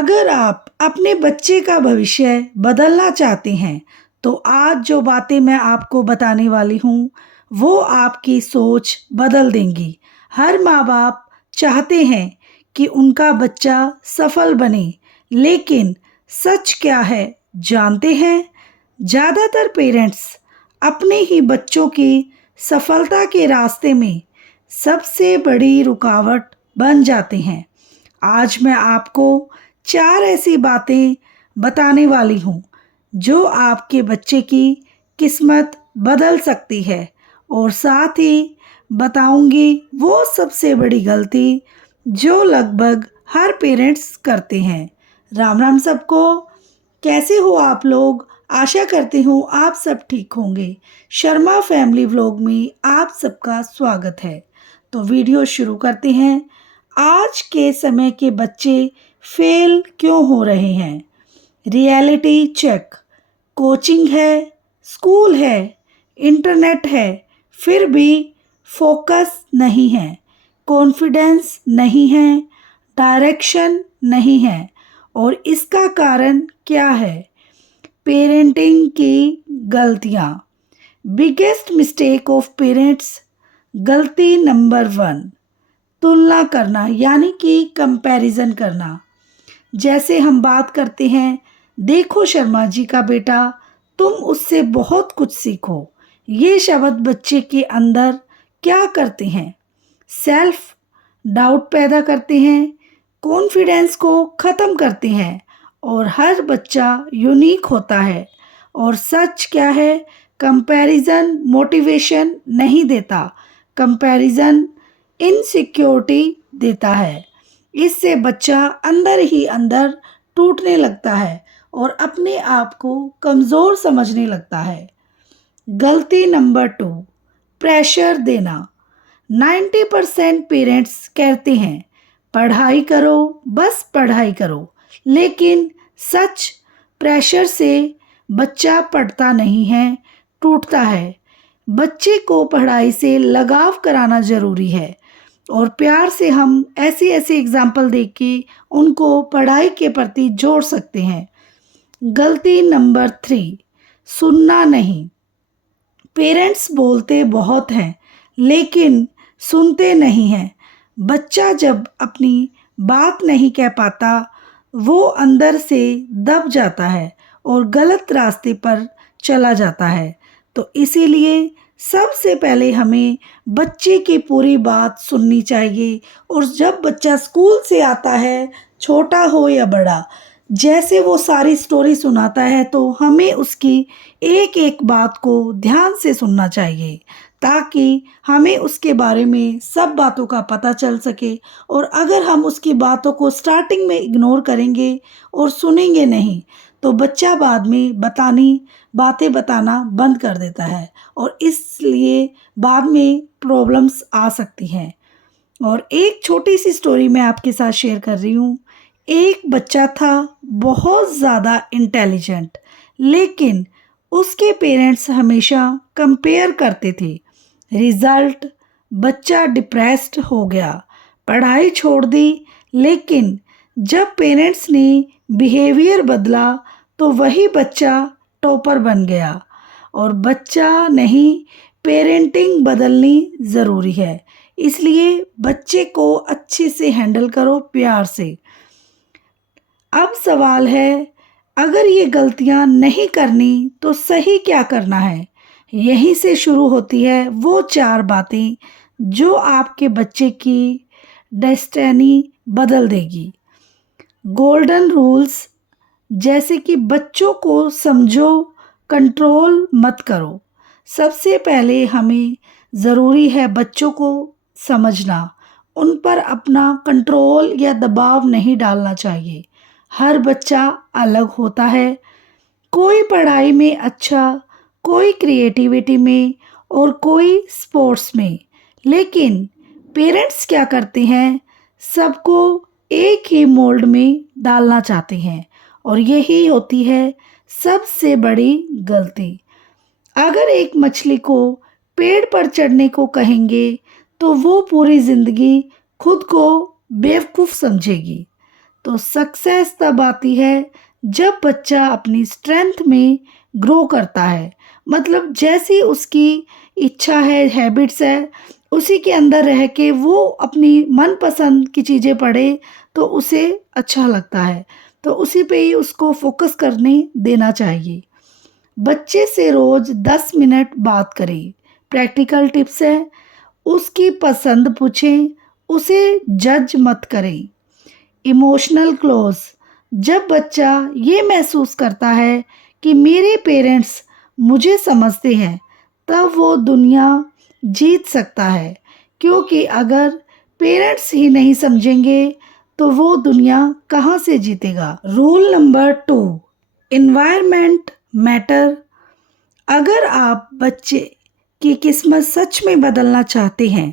अगर आप अपने बच्चे का भविष्य बदलना चाहते हैं तो आज जो बातें मैं आपको बताने वाली हूँ वो आपकी सोच बदल देंगी। हर माँ बाप चाहते हैं कि उनका बच्चा सफल बने, लेकिन सच क्या है जानते हैं? ज़्यादातर पेरेंट्स अपने ही बच्चों की सफलता के रास्ते में सबसे बड़ी रुकावट बन जाते हैं। आज मैं आपको 4 ऐसी बातें बताने वाली हूँ जो आपके बच्चे की किस्मत बदल सकती है, और साथ ही बताऊंगी वो सबसे बड़ी गलती जो लगभग हर पेरेंट्स करते हैं। राम राम सबको, कैसे हो आप लोग? आशा करती हूँ आप सब ठीक होंगे। शर्मा फैमिली व्लॉग में आप सबका स्वागत है। तो वीडियो शुरू करते हैं। आज के समय के बच्चे फेल क्यों हो रहे हैं? Reality check. कोचिंग है, स्कूल है, इंटरनेट है, फिर भी फोकस नहीं है, कॉन्फिडेंस नहीं है, डायरेक्शन नहीं है। और इसका कारण क्या है? पेरेंटिंग की गलतियाँ। Biggest mistake of parents. गलती नंबर 1, तुलना करना, यानी कि कंपैरिजन करना। जैसे हम बात करते हैं, देखो शर्मा जी का बेटा, तुम उससे बहुत कुछ सीखो। ये शब्द बच्चे के अंदर क्या करते हैं? सेल्फ डाउट पैदा करते हैं, कॉन्फिडेंस को ख़त्म करते हैं। और हर बच्चा यूनिक होता है। और सच क्या है? कंपैरिजन मोटिवेशन नहीं देता, कंपैरिजन इनसिक्योरिटी देता है। इससे बच्चा अंदर ही अंदर टूटने लगता है और अपने आप को कमज़ोर समझने लगता है। गलती नंबर 2, प्रेशर देना। 90% पेरेंट्स कहते हैं पढ़ाई करो, बस पढ़ाई करो, लेकिन सच प्रेशर से बच्चा पढ़ता नहीं है, टूटता है। बच्चे को पढ़ाई से लगाव कराना ज़रूरी है, और प्यार से हम ऐसे ऐसे एग्जाम्पल देख के उनको पढ़ाई के प्रति जोड़ सकते हैं। गलती नंबर 3, सुनना नहीं। पेरेंट्स बोलते बहुत हैं लेकिन सुनते नहीं हैं। बच्चा जब अपनी बात नहीं कह पाता, वो अंदर से दब जाता है और गलत रास्ते पर चला जाता है। तो इसीलिए सबसे पहले हमें बच्चे की पूरी बात सुननी चाहिए। और जब बच्चा स्कूल से आता है, छोटा हो या बड़ा, जैसे वो सारी स्टोरी सुनाता है तो हमें उसकी एक एक बात को ध्यान से सुनना चाहिए, ताकि हमें उसके बारे में सब बातों का पता चल सके। और अगर हम उसकी बातों को स्टार्टिंग में इग्नोर करेंगे और सुनेंगे नहीं, तो बच्चा बाद में बातें बताना बंद कर देता है, और इसलिए बाद में प्रॉब्लम्स आ सकती हैं। और एक छोटी सी स्टोरी मैं आपके साथ शेयर कर रही हूँ। एक बच्चा था बहुत ज़्यादा इंटेलिजेंट, लेकिन उसके पेरेंट्स हमेशा कंपेयर करते थे। रिजल्ट, बच्चा डिप्रेस्ड हो गया, पढ़ाई छोड़ दी। लेकिन जब पेरेंट्स ने बिहेवियर बदला तो वही बच्चा टॉपर बन गया। और बच्चा नहीं, पेरेंटिंग बदलनी ज़रूरी है। इसलिए बच्चे को अच्छे से हैंडल करो, प्यार से। अब सवाल है, अगर ये गलतियां नहीं करनी तो सही क्या करना है? यहीं से शुरू होती है वो 4 बातें जो आपके बच्चे की डेस्टिनी बदल देगी। गोल्डन रूल्स, जैसे कि बच्चों को समझो, कंट्रोल मत करो। सबसे पहले हमें ज़रूरी है बच्चों को समझना, उन पर अपना कंट्रोल या दबाव नहीं डालना चाहिए। हर बच्चा अलग होता है, कोई पढ़ाई में अच्छा, कोई क्रिएटिविटी में और कोई स्पोर्ट्स में। लेकिन पेरेंट्स क्या करते हैं? सबको एक ही मोल्ड में डालना चाहते हैं, और यही होती है सबसे बड़ी गलती। अगर एक मछली को पेड़ पर चढ़ने को कहेंगे तो वो पूरी ज़िंदगी खुद को बेवकूफ़ समझेगी। तो सक्सेस तब आती है जब बच्चा अपनी स्ट्रेंथ में ग्रो करता है। मतलब जैसी उसकी इच्छा है, हैबिट्स है, उसी के अंदर रह के वो अपनी मनपसंद की चीज़ें पढ़े तो उसे अच्छा लगता है। तो उसी पे ही उसको फोकस करने देना चाहिए। बच्चे से रोज़ 10 मिनट बात करें। प्रैक्टिकल टिप्स है, उसकी पसंद पूछें, उसे जज मत करें। इमोशनल क्लोज, जब बच्चा ये महसूस करता है कि मेरे पेरेंट्स मुझे समझते हैं, तब वो दुनिया जीत सकता है। क्योंकि अगर पेरेंट्स ही नहीं समझेंगे तो वो दुनिया कहाँ से जीतेगा। Rule number 2, environment matter. अगर आप बच्चे की किस्मत सच में बदलना चाहते हैं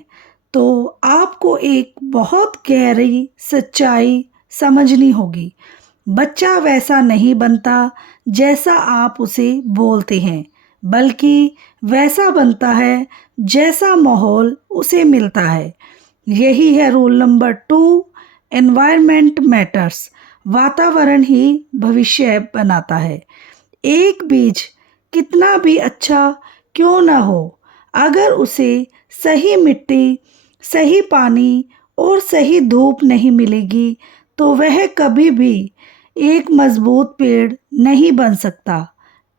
तो आपको एक बहुत गहरी सच्चाई समझनी होगी। बच्चा वैसा नहीं बनता जैसा आप उसे बोलते हैं, बल्कि वैसा बनता है जैसा माहौल उसे मिलता है। यही है रूल नंबर 2, एनवायरनमेंट मैटर्स। वातावरण ही भविष्य बनाता है। एक बीज कितना भी अच्छा क्यों ना हो, अगर उसे सही मिट्टी, सही पानी और सही धूप नहीं मिलेगी तो वह कभी भी एक मजबूत पेड़ नहीं बन सकता।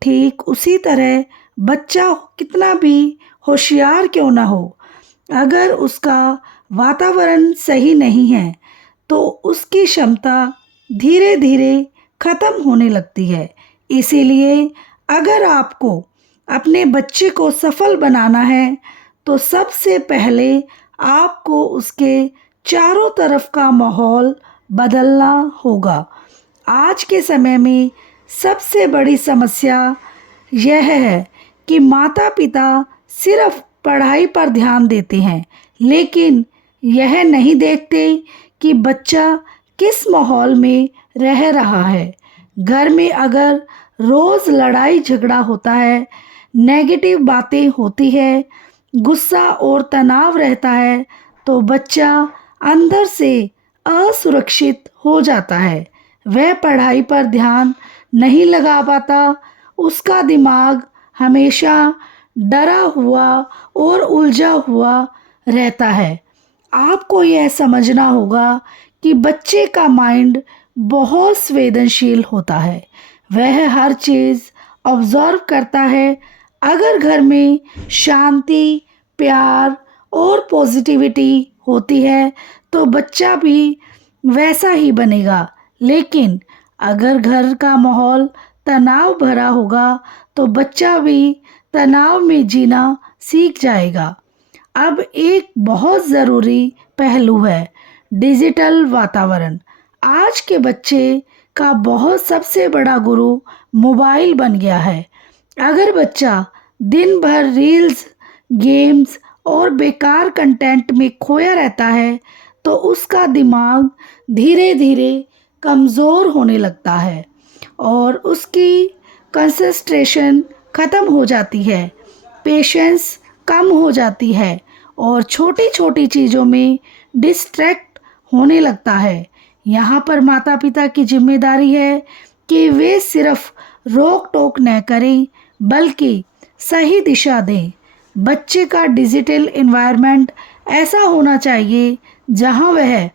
ठीक उसी तरह बच्चा कितना भी होशियार क्यों ना हो, अगर उसका वातावरण सही नहीं है तो उसकी क्षमता धीरे धीरे खत्म होने लगती है। इसीलिए अगर आपको अपने बच्चे को सफल बनाना है तो सबसे पहले आपको उसके चारों तरफ का माहौल बदलना होगा। आज के समय में सबसे बड़ी समस्या यह है कि माता पिता सिर्फ पढ़ाई पर ध्यान देते हैं, लेकिन यह नहीं देखते कि बच्चा किस माहौल में रह रहा है। घर में अगर रोज़ लड़ाई झगड़ा होता है, नेगेटिव बातें होती है, गुस्सा और तनाव रहता है, तो बच्चा अंदर से असुरक्षित हो जाता है। वह पढ़ाई पर ध्यान नहीं लगा पाता, उसका दिमाग हमेशा डरा हुआ और उलझा हुआ रहता है। आपको यह समझना होगा कि बच्चे का माइंड बहुत संवेदनशील होता है। वह हर चीज़ ऑब्जर्व करता है। अगर घर में शांति, प्यार और पॉजिटिविटी होती है तो बच्चा भी वैसा ही बनेगा। लेकिन अगर घर का माहौल तनाव भरा होगा तो बच्चा भी तनाव में जीना सीख जाएगा। अब एक बहुत ज़रूरी पहलू है, डिजिटल वातावरण। आज के बच्चे का बहुत सबसे बड़ा गुरु मोबाइल बन गया है। अगर बच्चा दिन भर रील्स, गेम्स और बेकार कंटेंट में खोया रहता है तो उसका दिमाग धीरे धीरे कमज़ोर होने लगता है और उसकी कंसंट्रेशन ख़त्म हो जाती है, पेशेंस कम हो जाती है और छोटी छोटी चीज़ों में डिस्ट्रैक्ट होने लगता है। यहाँ पर माता पिता की जिम्मेदारी है कि वे सिर्फ रोक टोक न करें बल्कि सही दिशा दें। बच्चे का डिजिटल एनवायरनमेंट ऐसा होना चाहिए जहाँ वह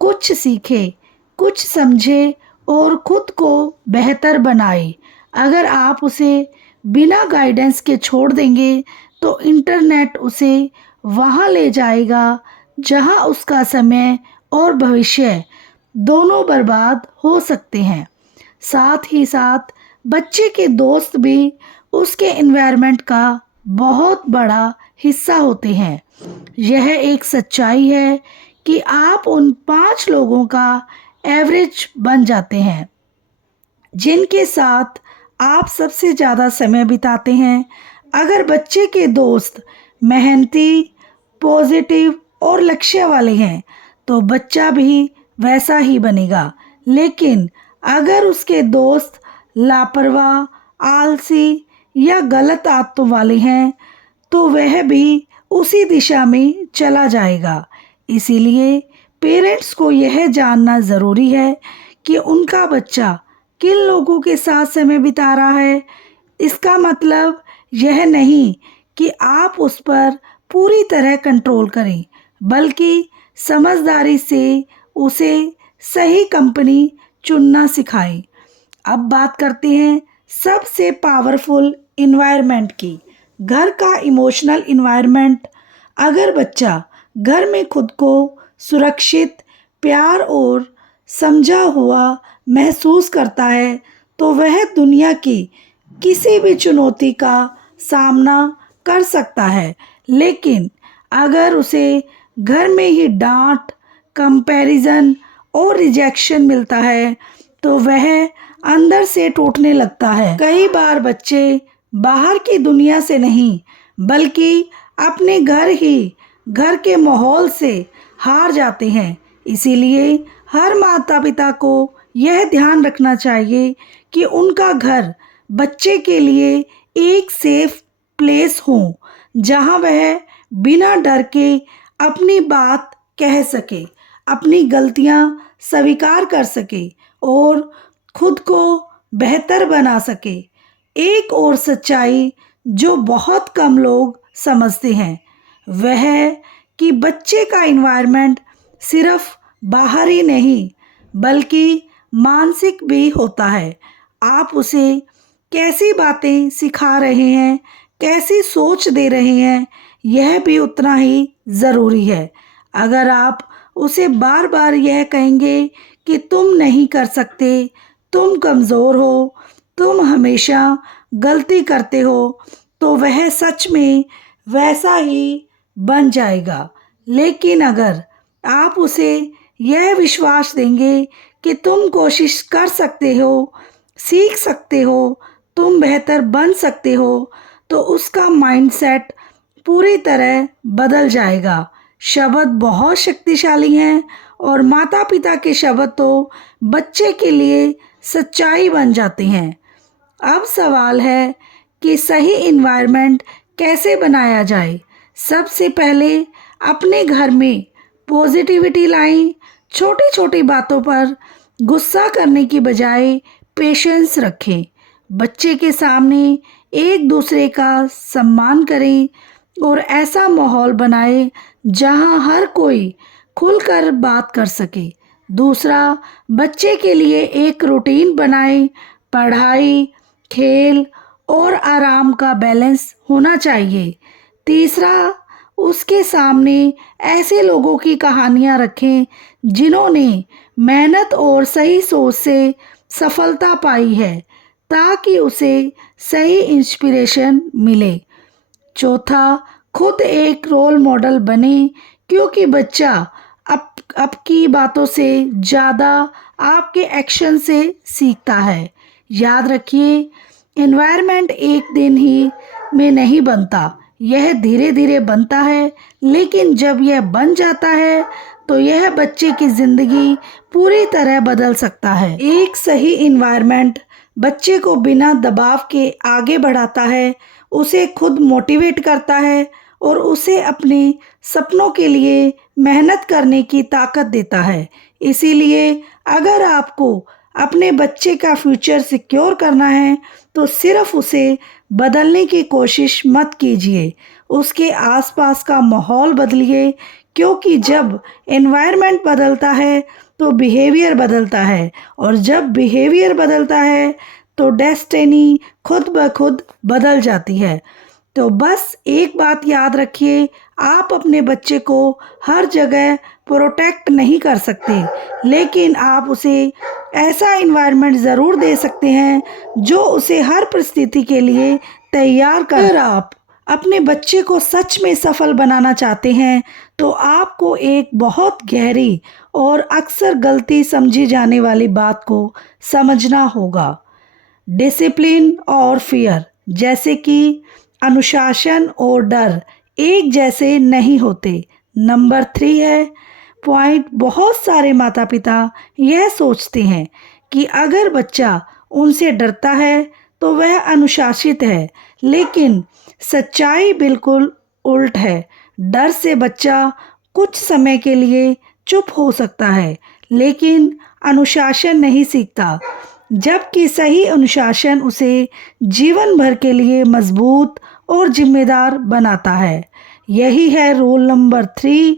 कुछ सीखे, कुछ समझे और खुद को बेहतर बनाए। अगर आप उसे बिना गाइडेंस के छोड़ देंगे तो इंटरनेट उसे वहाँ ले जाएगा जहाँ उसका समय और भविष्य दोनों बर्बाद हो सकते हैं। साथ ही साथ बच्चे के दोस्त भी उसके एनवायरनमेंट का बहुत बड़ा हिस्सा होते हैं। यह एक सच्चाई है कि आप उन 5 लोगों का एवरेज बन जाते हैं जिनके साथ आप सबसे ज़्यादा समय बिताते हैं। अगर बच्चे के दोस्त मेहनती, पॉजिटिव और लक्ष्य वाले हैं तो बच्चा भी वैसा ही बनेगा। लेकिन अगर उसके दोस्त लापरवाह, आलसी या गलत आदतों वाले हैं तो वह भी उसी दिशा में चला जाएगा। इसीलिए पेरेंट्स को यह जानना ज़रूरी है कि उनका बच्चा किन लोगों के साथ समय बिता रहा है। इसका मतलब यह नहीं कि आप उस पर पूरी तरह कंट्रोल करें, बल्कि समझदारी से उसे सही कंपनी चुनना सिखाएं। अब बात करते हैं सबसे पावरफुल इन्वायरमेंट की, घर का इमोशनल इन्वायरमेंट। अगर बच्चा घर में खुद को सुरक्षित, प्यार और समझा हुआ महसूस करता है तो वह दुनिया की किसी भी चुनौती का सामना कर सकता है। लेकिन अगर उसे घर में ही डांट, कंपैरिजन और रिजेक्शन मिलता है तो वह अंदर से टूटने लगता है। कई बार बच्चे बाहर की दुनिया से नहीं बल्कि अपने घर के माहौल से हार जाते हैं। इसीलिए हर माता पिता को यह ध्यान रखना चाहिए कि उनका घर बच्चे के लिए एक सेफ प्लेस हो, जहां वह बिना डर के अपनी बात कह सके, अपनी गलतियां स्वीकार कर सके और खुद को बेहतर बना सके। एक और सच्चाई जो बहुत कम लोग समझते हैं वह है कि बच्चे का एनवायरनमेंट सिर्फ बाहरी नहीं बल्कि मानसिक भी होता है। आप उसे कैसी बातें सिखा रहे हैं, कैसी सोच दे रहे हैं, यह भी उतना ही ज़रूरी है। अगर आप उसे बार बार यह कहेंगे कि तुम नहीं कर सकते, तुम कमज़ोर हो, तुम हमेशा गलती करते हो, तो वह सच में वैसा ही बन जाएगा। लेकिन अगर आप उसे यह विश्वास देंगे कि तुम कोशिश कर सकते हो, सीख सकते हो, तुम बेहतर बन सकते हो, तो उसका माइंडसेट पूरी तरह बदल जाएगा। शब्द बहुत शक्तिशाली हैं और माता पिता के शब्द तो बच्चे के लिए सच्चाई बन जाते हैं। अब सवाल है कि सही इन्वायरमेंट कैसे बनाया जाए। सबसे पहले अपने घर में पॉजिटिविटी लाएं। छोटी छोटी बातों पर गुस्सा करने की बजाय पेशेंस रखें। बच्चे के सामने एक दूसरे का सम्मान करें और ऐसा माहौल बनाएं जहां हर कोई खुलकर बात कर सके। दूसरा, बच्चे के लिए एक रूटीन बनाएं। पढ़ाई, खेल और आराम का बैलेंस होना चाहिए। तीसरा, उसके सामने ऐसे लोगों की कहानियाँ रखें जिन्होंने मेहनत और सही सोच से सफलता पाई है, ताकि उसे सही इंस्पिरेशन मिले। चौथा, खुद एक रोल मॉडल बने, क्योंकि बच्चा आपकी बातों से ज़्यादा आपके एक्शन से सीखता है। याद रखिए, एनवायरनमेंट एक दिन ही में नहीं बनता, यह धीरे धीरे बनता है। लेकिन जब यह बन जाता है तो यह बच्चे की ज़िंदगी पूरी तरह बदल सकता है। एक सही एनवायरनमेंट बच्चे को बिना दबाव के आगे बढ़ाता है, उसे खुद मोटिवेट करता है और उसे अपने सपनों के लिए मेहनत करने की ताकत देता है। इसीलिए अगर आपको अपने बच्चे का फ्यूचर सिक्योर करना है तो सिर्फ उसे बदलने की कोशिश मत कीजिए, उसके आसपास का माहौल बदलिए, क्योंकि जब एनवायरनमेंट बदलता है तो बिहेवियर बदलता है और जब बिहेवियर बदलता है तो डेस्टिनी खुद ब खुद बदल जाती है। तो बस एक बात याद रखिए, आप अपने बच्चे को हर जगह प्रोटेक्ट नहीं कर सकते, लेकिन आप उसे ऐसा एनवायरनमेंट ज़रूर दे सकते हैं जो उसे हर परिस्थिति के लिए तैयार कर। अगर आप अपने बच्चे को सच में सफल बनाना चाहते हैं तो आपको एक बहुत गहरी और अक्सर गलती समझी जाने वाली बात को समझना होगा। डिसिप्लिन और फियर, जैसे कि अनुशासन और डर एक जैसे नहीं होते। नंबर 3 है पॉइंट, बहुत सारे माता पिता यह सोचते हैं कि अगर बच्चा उनसे डरता है तो वह अनुशासित है, लेकिन सच्चाई बिल्कुल उल्ट है। डर से बच्चा कुछ समय के लिए चुप हो सकता है, लेकिन अनुशासन नहीं सीखता, जबकि सही अनुशासन उसे जीवन भर के लिए मजबूत और जिम्मेदार बनाता है। यही है rule number 3,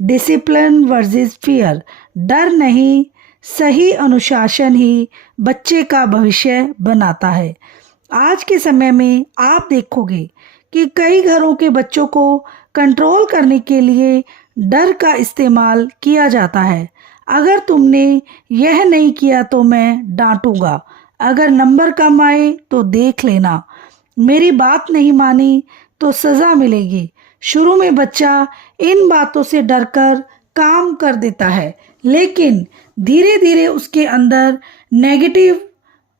discipline versus fear. डर नहीं, सही अनुशासन ही बच्चे का भविष्य बनाता है। आज के समय में आप देखोगे कि कई घरों के बच्चों को कंट्रोल करने के लिए डर का इस्तेमाल किया जाता है। अगर तुमने यह नहीं किया तो मैं डांटूंगा, अगर नंबर कम आए तो देख लेना, मेरी बात नहीं मानी तो सज़ा मिलेगी। शुरू में बच्चा इन बातों से डरकर काम कर देता है, लेकिन धीरे धीरे उसके अंदर नेगेटिव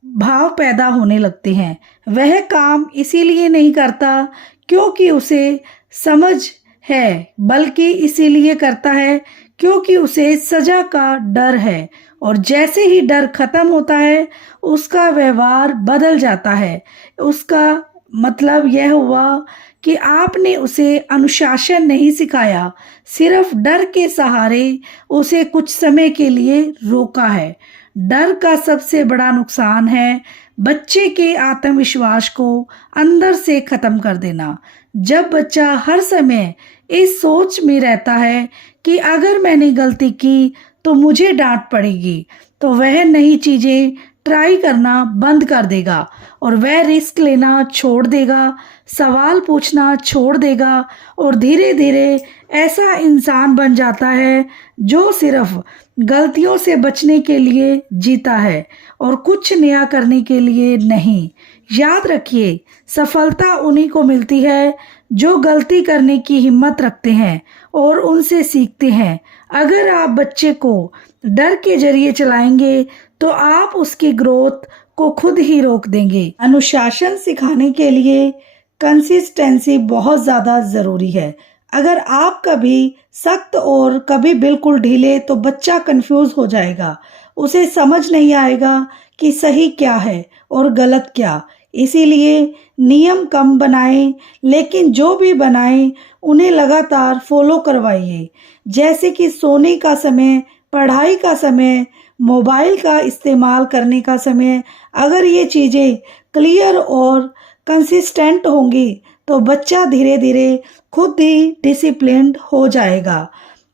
भाव पैदा होने लगते हैं। वह काम इसीलिए नहीं करता क्योंकि उसे समझ है, बल्कि इसीलिए करता है क्योंकि उसे सजा का डर है। और जैसे ही डर खत्म होता है, उसका व्यवहार बदल जाता है। उसका मतलब यह हुआ कि आपने उसे अनुशासन नहीं सिखाया, सिर्फ डर के सहारे उसे कुछ समय के लिए रोका है। डर का सबसे बड़ा नुकसान है बच्चे के आत्मविश्वास को अंदर से खत्म कर देना। जब बच्चा हर समय इस सोच में रहता है कि अगर मैंने गलती की तो मुझे डांट पड़ेगी, तो वह नई चीजें ट्राई करना बंद कर देगा और वह रिस्क लेना छोड़ देगा, सवाल पूछना छोड़ देगा और धीरे धीरे ऐसा इंसान बन जाता है जो सिर्फ गलतियों से बचने के लिए जीता है और कुछ नया करने के लिए नहीं। याद रखिए, सफलता उन्हीं को मिलती है जो गलती करने की हिम्मत रखते हैं और उनसे सीखते हैं। अगर आप बच्चे को डर के जरिए चलाएंगे तो आप उसकी ग्रोथ को खुद ही रोक देंगे। अनुशासन सिखाने के लिए कंसिस्टेंसी बहुत ज़्यादा ज़रूरी है। अगर आप कभी सख्त और कभी बिल्कुल ढीले तो बच्चा कंफ्यूज हो जाएगा, उसे समझ नहीं आएगा कि सही क्या है और गलत क्या। इसीलिए नियम कम बनाएं, लेकिन जो भी बनाएं उन्हें लगातार फॉलो करवाइए। जैसे कि सोने का समय, पढ़ाई का समय, मोबाइल का इस्तेमाल करने का समय। अगर ये चीज़ें क्लियर और कंसिस्टेंट होंगी तो बच्चा धीरे धीरे खुद ही डिसिप्लिन्ड हो जाएगा।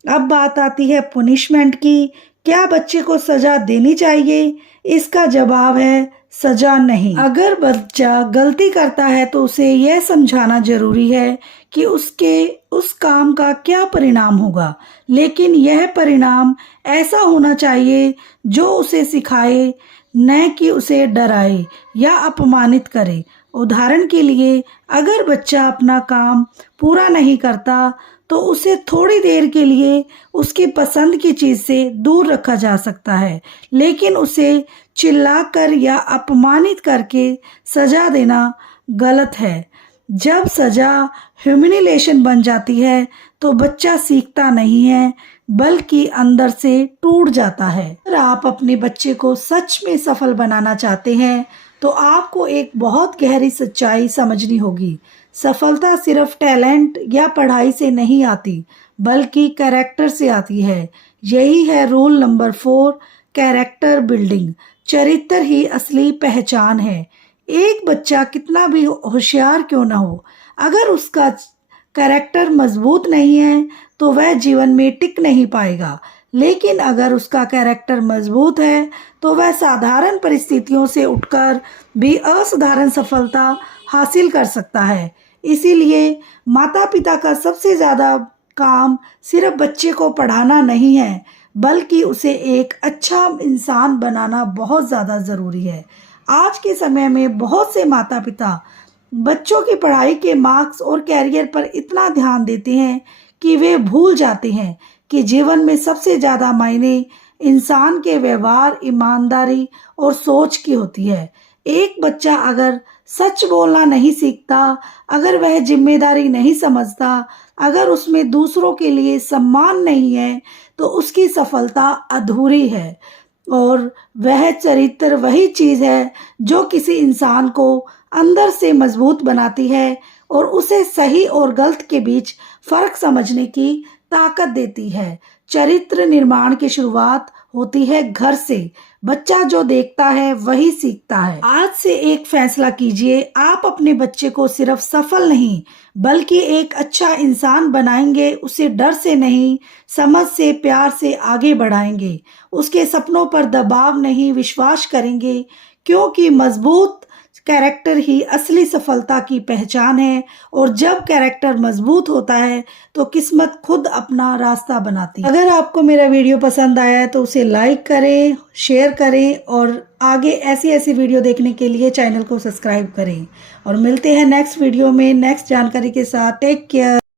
अब बात आती है पनिशमेंट की। क्या बच्चे को सजा देनी चाहिए? इसका जवाब है सजा नहीं। अगर बच्चा गलती करता है तो उसे यह समझाना जरूरी है कि उसके उस काम का क्या परिणाम होगा, लेकिन यह परिणाम ऐसा होना चाहिए जो उसे सिखाए, न कि उसे डराए या अपमानित करे। उदाहरण के लिए, अगर बच्चा अपना काम पूरा नहीं करता तो उसे थोड़ी देर के लिए उसकी पसंद की चीज़ से दूर रखा जा सकता है, लेकिन उसे चिल्लाकर या अपमानित करके सजा देना गलत है। जब सजा ह्यूमिलिएशन बन जाती है तो बच्चा सीखता नहीं है, बल्कि अंदर से टूट जाता है। अगर आप अपने बच्चे को सच में सफल बनाना चाहते हैं तो आपको एक बहुत गहरी सच्चाई समझनी होगी। सफलता सिर्फ टैलेंट या पढ़ाई से नहीं आती, बल्कि कैरेक्टर से आती है। यही है रूल नंबर 4, कैरेक्टर बिल्डिंग। चरित्र ही असली पहचान है। एक बच्चा कितना भी होशियार क्यों ना हो, अगर उसका कैरेक्टर मजबूत नहीं है तो वह जीवन में टिक नहीं पाएगा। लेकिन अगर उसका कैरेक्टर मजबूत है तो वह साधारण परिस्थितियों से उठकर भी असाधारण सफलता हासिल कर सकता है। इसीलिए माता पिता का सबसे ज़्यादा काम सिर्फ बच्चे को पढ़ाना नहीं है, बल्कि उसे एक अच्छा इंसान बनाना बहुत ज़्यादा ज़रूरी है। आज के समय में बहुत से माता पिता बच्चों की पढ़ाई के मार्क्स और कैरियर पर इतना ध्यान देते हैं कि वे भूल जाते हैं कि जीवन में सबसे ज़्यादा मायने इंसान के व्यवहार, ईमानदारी और सोच की होती है। एक बच्चा अगर सच बोलना नहीं सीखता, अगर वह जिम्मेदारी नहीं समझता, अगर उसमें दूसरों के लिए सम्मान नहीं है, तो उसकी सफलता अधूरी है। और वह चरित्र वही चीज़ है जो किसी इंसान को अंदर से मजबूत बनाती है और उसे सही और गलत के बीच फ़र्क समझने की ताकत देती है। चरित्र निर्माण की शुरुआत होती है घर से। बच्चा जो देखता है वही सीखता है। आज से एक फैसला कीजिए, आप अपने बच्चे को सिर्फ सफल नहीं बल्कि एक अच्छा इंसान बनाएंगे। उसे डर से नहीं, समझ से, प्यार से आगे बढ़ाएंगे। उसके सपनों पर दबाव नहीं, विश्वास करेंगे, क्योंकि मजबूत कैरेक्टर ही असली सफलता की पहचान है। और जब कैरेक्टर मजबूत होता है तो किस्मत खुद अपना रास्ता बनाती है। अगर आपको मेरा वीडियो पसंद आया है तो उसे लाइक करें, शेयर करें और आगे ऐसी ऐसी वीडियो देखने के लिए चैनल को सब्सक्राइब करें। और मिलते हैं नेक्स्ट वीडियो में नेक्स्ट जानकारी के साथ। Take care.